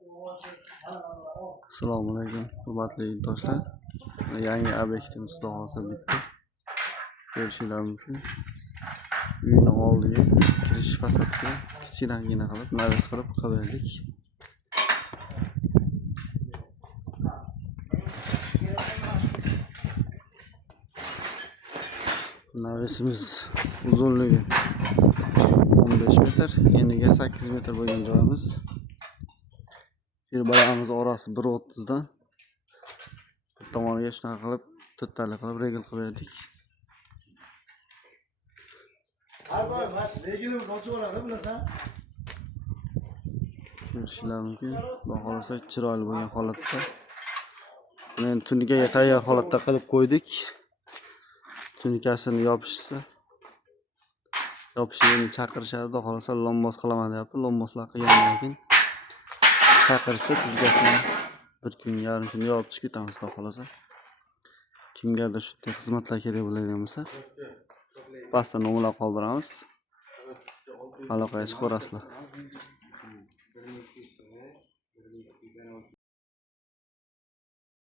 Assalomu alaykum, hurmatli do'stlar. Yangi obyektimiz xudo xohlasa bitti. Ko'rishingiz mumkin. Uyning oldiga kirish fasadga kichkinagina qilib, navis qilib qo'ydik. Navisimiz uzunligi 15 metr, eniga 8 metr bo'lgan joyimiz. Firbalarimiz orasi 1.30 dan bir tomoniga shunaqa qilib, to'rttali qilib regl qildik. Ko'rishingiz mumkin. Xudo xolasa chiroyli bo'lgan holatda. Men tunikaga tayyor holatda qilib qo'ydik. Tunikasini yopishini chaqirishadi, xudo xolasa lombos qilaman deyapti. Lomboslar qilgandan keyin chaqirsa tuzgasini bir kun, yarim kun yopib chiqib ketamiz, xudo xolasa. Kimgadir shunday xizmatlar kerak bo'ladigan bo'lsa, pastda nomerlar qoldiramiz. Aloqaga chiqaverasizlar.